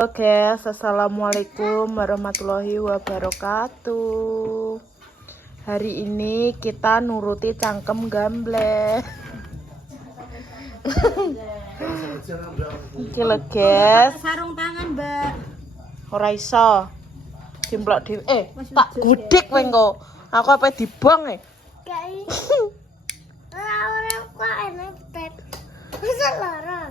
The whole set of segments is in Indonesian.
Oke, assalamualaikum warahmatullahi wabarakatuh. Hari ini kita nuruti cangkem gamble. Iki lho, guys. Sarung tangan, Mbak. Ora iso. Dimplok dhewe. Tak gudik kowe engko. Aku apa dibong e? Ora kok enak tet. Bisa lara.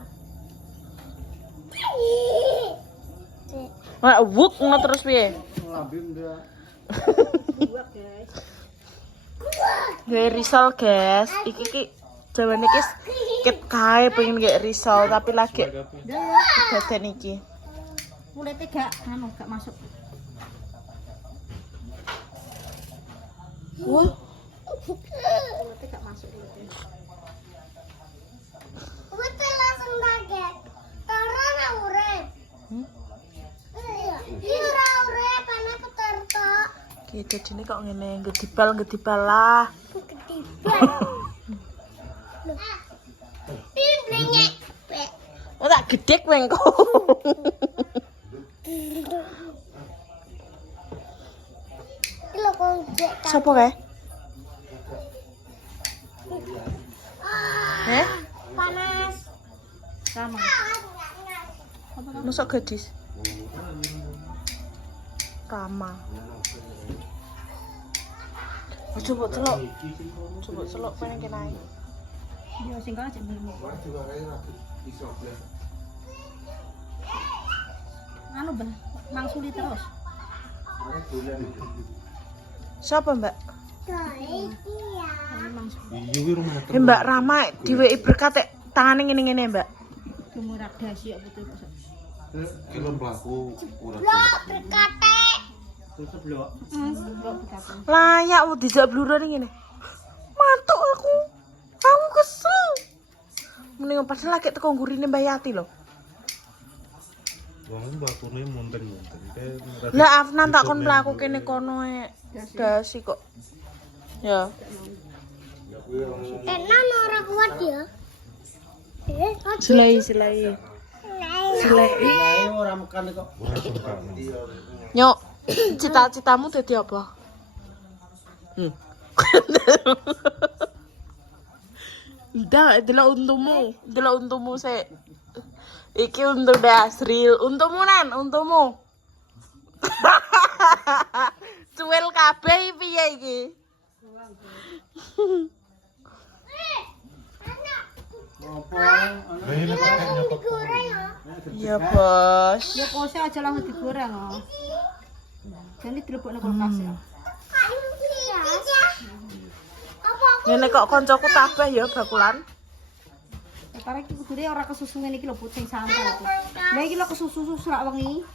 Nek wuk ngono terus piye? Gak risol, guys. Iki jaman iki ket kae pengen gak risol tapi lagi dadan iki. Mulai gak masuk. Wah, Mulai gak masuk. Betul langsung kaget. Tora urep. Iya ora urep, ana petar tok. iki dadine kok ngene, ngedibal lah. Ketiban. Pimplenyek. Oh tak gedek kowe engko. Lho kok jek. Sopo kae? Panas. Sama. Masuk gadis. Rama. Coba celok pengen kena. Yo sing kan aja mbelmu. Anu, Mbak, mangsuli terus. Siapa, Mbak? Iya. Mbak Rama diweki berkat tangane ngene-ngene, Mbak. Dumurah dasi kok betul kok. Kilo mlaku ora. Blok berkate. Tutup lho. Kok berkata. Layak mau dijak bluran ngene. Mantuk aku. Aku kesel. Mending padahal lagi teko ngurine Mbak Yati lho. Wong mbakune munten-munten. Lah Afnan tak kon mlaku kene kono dasi kok. Ya. Tenan ora kuat ya. Silai. Ora mekan kok. Ora suka. Nyok, cita-citamu dadi apa? Ndak, delok untumu sik. Iki untuk Dasril, untumu nan, untumu. Cuwel kabeh piye iki? Digoreng ya. Iya, Bos. Ya kose aja langsung digoreng kok. Jadi dilebokno kulkas ya. Ngene kok koncoku tabeh ya bakulan. Karena iki kudune ora kesusu ngene iki lho puting santai iki. Lah iki lho kesusu rak wengi.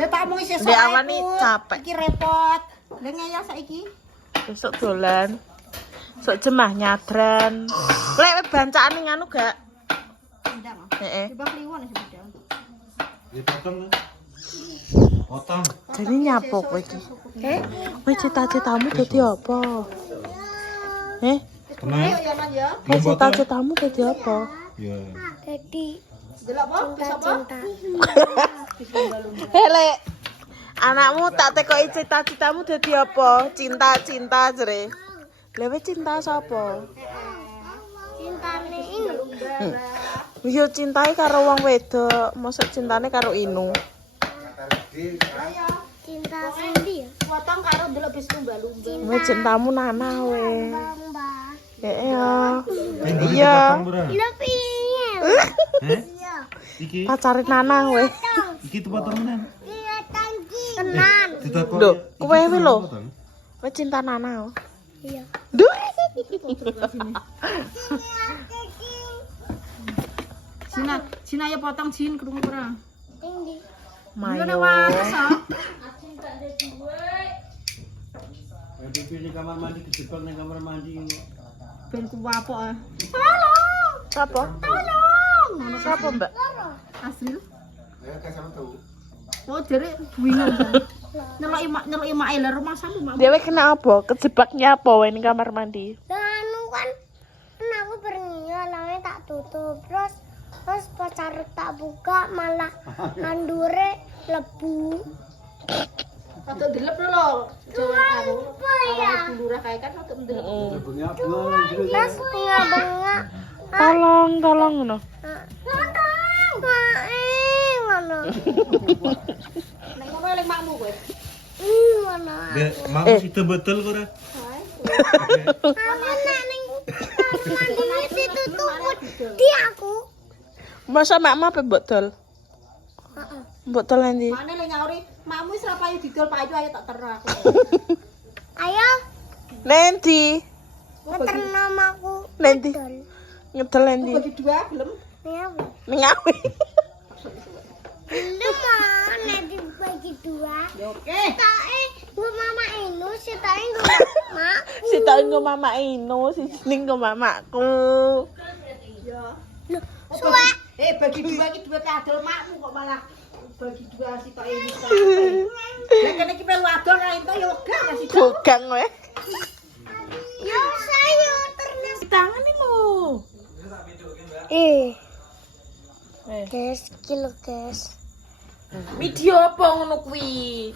Lah tak omong sesuk. Ndek awan iki capek. Iki repot. Lah ngeyel saiki. Besok dolan. Sok jemah nyadran. Lek bancaan ning anu gak? Ndang. Heeh. Coba kliwon sing bedang. Ya potong. Potong. Jadi nyapo kowe iki? Kowe cita-citamu dadi apa? Tenang. Ya man ya. Kowe cita-citamu dadi apa? Ya. Jadi Delok apa? cinta. Lek anakmu tak tekoki cita-citamu dadi apa? Cinta jere. Lha kowe cinta sapa? Cintane ini. Yo cintai karo wong wedok, mosok cintane karo Inu. Cinta sendi ya. Potong karo delok bis lumba-lumba. Kowe cintamu Nana we. Mbak. Ya. Iya. Iya. Lha piye? Heh? Iki Pacare Nana we. iki potong menan. Iya tangki. Tenan. Ditakon. Lho, kowe we lho. Kowe cinta Nana. Iya. Duh. Cina ya potong jin krungu ora. Tinggi. Mayo. Pilih kamar mandi kejebak ning kamar mandi. Ben kuwapok ah. Sapa? Tolong. Sapa, Mbak? Asril. Ya kayak sama tuh. Oh, jere bingung kan. Nyelok imak lho rumah sampe mak. Dewe kena apa? Kejebaknya apa wae ning kamar mandi? Dan anu kan aku bernyanyi lalangnya tak tutup. Terus pas arep tak buka malah andure lebu. Atau delep lho. Jangan aku. Apa ya? Kalau dulurah kayak kan atau delep. Terus bengak-bengak. Tolong ngono. Ngono. Nek ngono eling makmu kowe. Ngono. Mau situ betul kok ora? Aku nek ning kamar situ tuh di aku. Masa mak apa botol? Heeh. Botol nanti. Mane le nyauri, makmu wis ra payu didol payu ayo tak terno aku. Ayo Nanti. ngeterno aku. Nanti. Dol. Ngedel nanti. Bagi dua belum? Ya, Mengawi. belum mau nanti bagi dua. Ya oke. Tae gue mama Inu, si tae gue mama. Si tahu nggo mama Ino, si Ning nggo mamaku. Ya. Suwe. Bagi dua iki duwe adol makmu kok malah bagi dua si tok ini. Lah kene iki perlu adol ra ento ya gak masih dok. Bukan we. Yo saya ternyata. Tangan nih lo. Guys, kilo guys. Video apa ngono kuwi?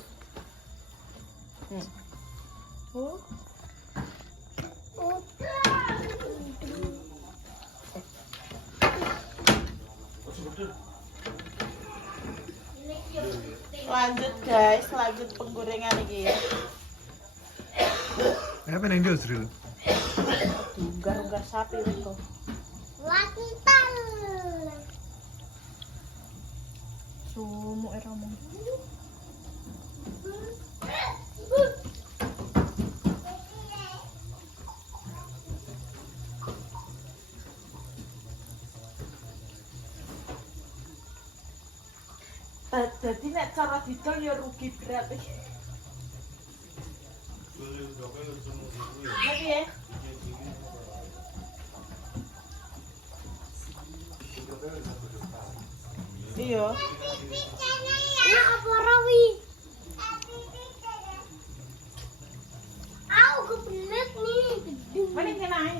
Lanjut guys, lanjut penggorengan iki ya. Apa yang dia Sri? Unggar-unggar sapi wis kok. Lantal. Sumu era mong. Jadi nek cara didol ya rugi berat iki. Lagi ya. Iya. Nak apa rawi? Aku kebelet nih. Mana kenai?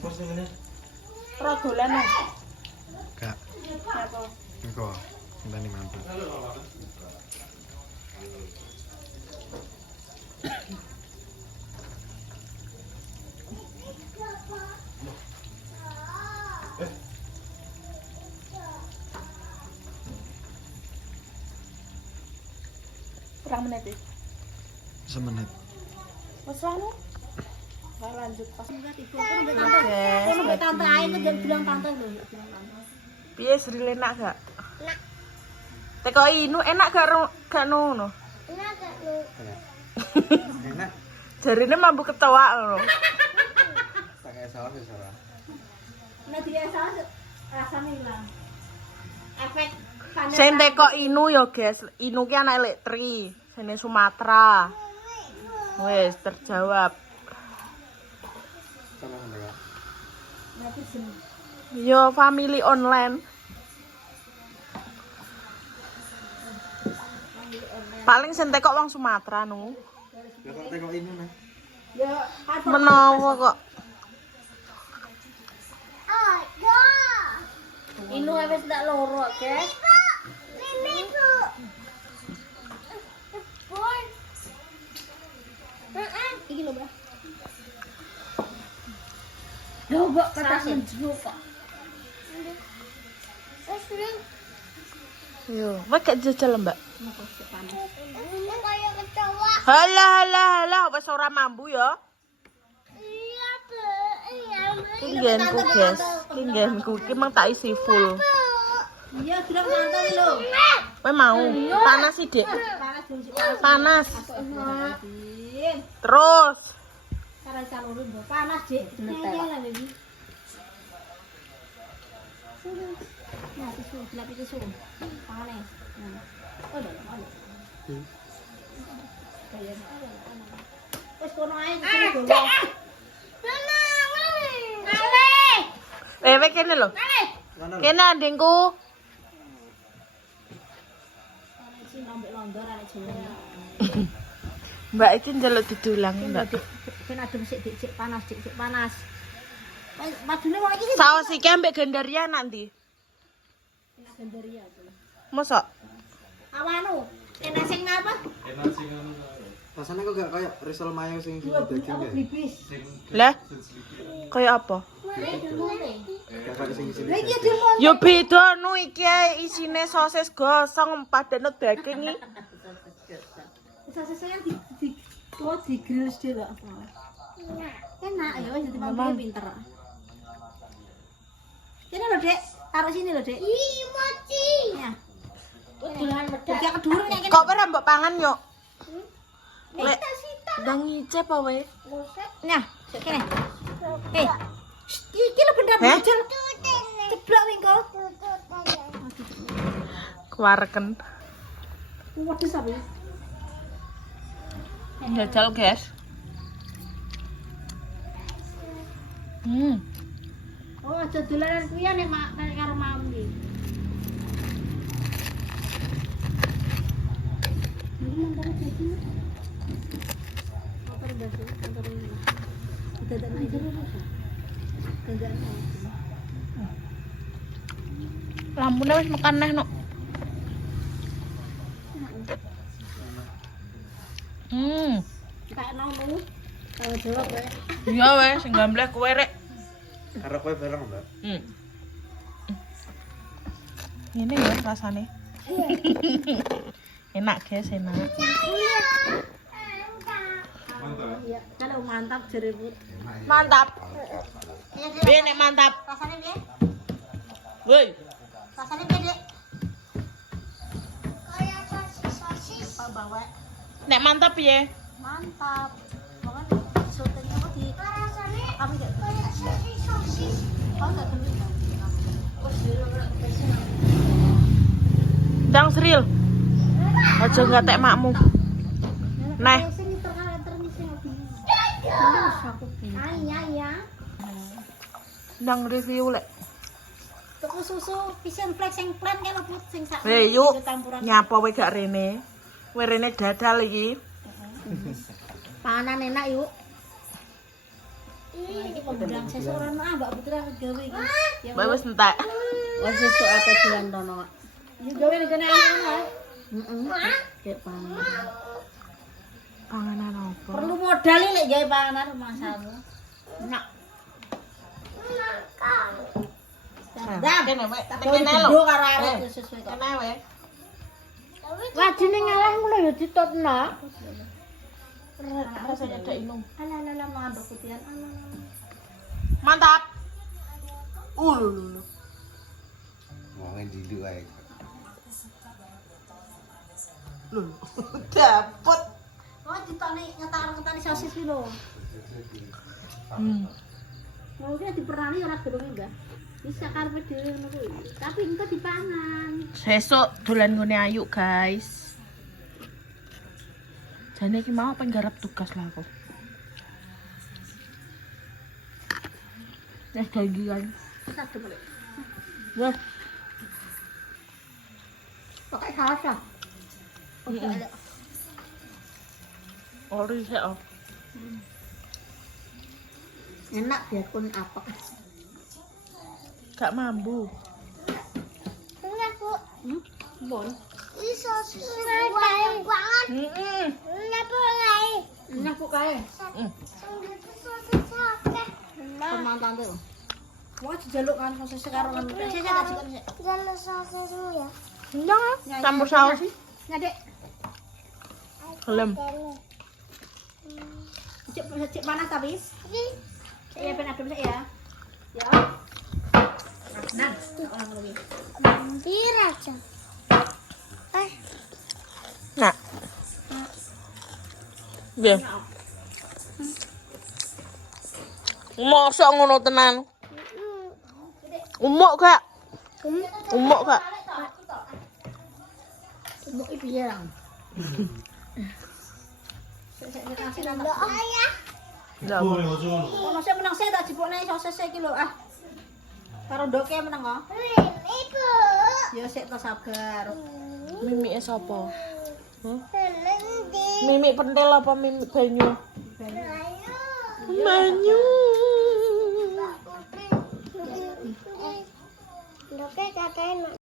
Bos ngene. Rodolan ah. Kak, Apa? engko ngene mantu. Kurang menit iki. Semenit. Wes anu. Nah, lanjut pas. Sampai tante ae tuh jangan bilang tante lho, bilang tante. Piye Sri enak gak? Nak, Teko inu enak gak ngono. nak gak lu? Enak. Jarine mampu ketawa ngono. Pakai saus ya, Sarah. Nek dia salah rasanya hilang. Efek panen. Sing teko inu ya, guys. Inu ki anak elektri, sene Sumatera. Wes terjawab. Sama enggak? netizen. Yo family online. Paling sing tekok wong Sumatera nu. Ya kok tengok ini nah. Ya ada Menawa kok. Ada. inu wis ndak loro, guys. Ini bu. Boy. Iki lho, Mbak. Lho, Mbak, kata menjero kok. Sering Yo, wek gak jajal, Mbak. ini kayak kecoa. Halah, wis ora mambu ya. Iya bu, iya bu. Ki nggenku, guys. Ki nggenku, ki mang tak isi full. Iya, bilang tante lho. Kowe mau? Panas sih, Dik. Panas dong sih. Panas. Din. Terus. Karena calon Mbak. Panas, Dik. Nah, tisu, dilapis tisu. Panas. Nah. Oh, ada. Wes kono ae sing gowo. Wek kene lho. Kene andengku. Sing ambek londor arek Jawa. Mbak iki njaluk didulang, Mbak. Ben adem sik dik panas, dik panas. Madune wong iki Saus iki ambek gandaria nanti. Gandaria itu. Mosok? Awanu, enak sing apa? Rasanya kok gak kayak risol mayo sing Dua daging apa ya? blibis. Lah. Kayak apa? Gak kayak sing sini. Lagi ada mau Yo beda nu iki ae isine sosis gosong padane daging iki. Sosis yang di grill sedih loh. Enak ya, jadi mama pinter. Ini loh dek, taruh sini loh dek. Ih, mochi. Ya. Duluan medal. Dia kedurung yang Kok ora mbok pangan yo? Lek ndang ngicep apa wae? Nah, kene. Iki lho benda bocil. Ceblok wingko. Kewareken. Waduh sapi. Jajal, guys. Oh, aja dolanan kuwi ya nek karo mam iki. Lampune wis mekan neh, Nuk. Kayak nono. Kalau jawab wae. Iya weh, sing gambleh kowe rek. Karo kowe bareng, Mbak. Ini ya rasane. Enak, guys, enak. Iya, kalau mantap jerebut. Mantap. Iya, Piye nek mantap? rasanya piye? Woi, Rasanya piye, Dek? Kayak sosis. Pak bawa. nek mantap piye? Mantap. Bahkan syutingnya kok di Rasanya kami enggak kayak sosis. oh enggak dulu. Dang Sril. Aja ngatek makmu. Nah. Sing terkait sing Ya. Nang review lek. tuku susu Vision Flex sing plan kan lho sing sak. Yuk, campuran. nyapa wae gak rene. Kowe rene dadal iki. Panan enak yuk. Iki pembedang sesoran mah Mbak Putri aku gawe iki. Ya Mbak wis entek. wis sesuk apa dolan tono. Ya gawe ngene ana. Heeh. Kayak pangan. Panganan apa? Perlu modal lek gawe panganan masamu. Enak. Dah, Kene wae, tapi kene kene lho. karo arek sesuai kok. Kene wae. Wajine ngalah ngono ya ditutno. Rasane ada inung. Ala mandok putihan. Mantap. Lho. Wong njiluk ae. Lho. Dapet. Oh, ditone ngetar-ngetani sosis iki lho. Mau ki diperani ora gedunge, Mbah. Bisa karepe dhewe ngono kuwi. Tapi engko dipangan. Sesuk dolan ngene ayu, guys. Jane iki mau penggarap tugas lah aku. Wis gagian. Satu menit. Wah, Pakai saus ah. ori sik oh. Enak biarpun apa. Gak mambu. Enggak, Bu. Bon. Ini sosis banyak banget. Enggak boleh. Enak kok kae. Sendiri sosis apa? Teman tante. Mau dijaluk kan sosis karo kan. Saya tak sik. Jangan sosismu ya. Enggak, campur saus. Ngadek. Gelem. Cek panas habis. Saya pengen adem saya ya. Ya. Nah, orang lagi. Hampir aja. Nah. Biar. Mosok ngono tenan. Umuk gak? Umuk gak? Mau piye lang? Enggak. Ono sik menang saya tak jipokne sosis iki lho ah. Karo ndoke menang kok. Ibu. Ya sik tak sabar. Mimike sapa? Di Mimik pentil apa mimik banyu? Banyu. Oke, katanya nak